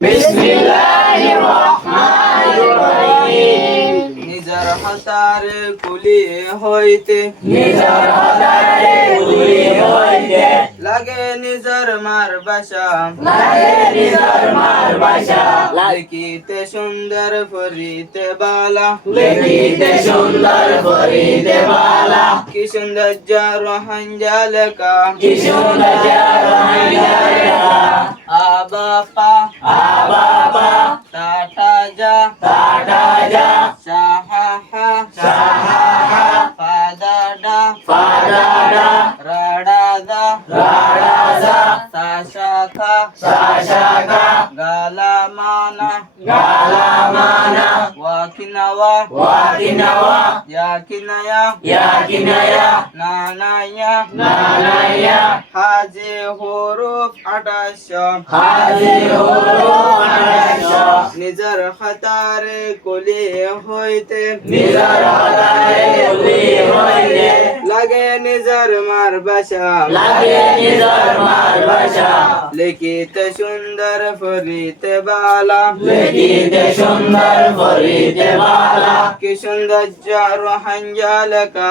বিসমিল্লাহির রহমানির রহিম। নিজর হাতারে কুলি হইতে লাগে নিজর মার বাসা দেখিতে সুন্দর ফরিতে বালা কি সৌন্দর্য রোহাঞ্জালকা আবাপা টাটা যা সাহাহা ফাদাডা রাডাদা সাশাখা গালামানা ওয়াকিনাওয়া ইয়াকিনায়া নানায়া হাজি হুরুফ 28 নিজর খাতারে কলি হইতে লাগে নিজর মার বাসা লিখিতে সুন্দর ফরিতে বালা কি সৌন্দর্য রোহাঞ্জালকা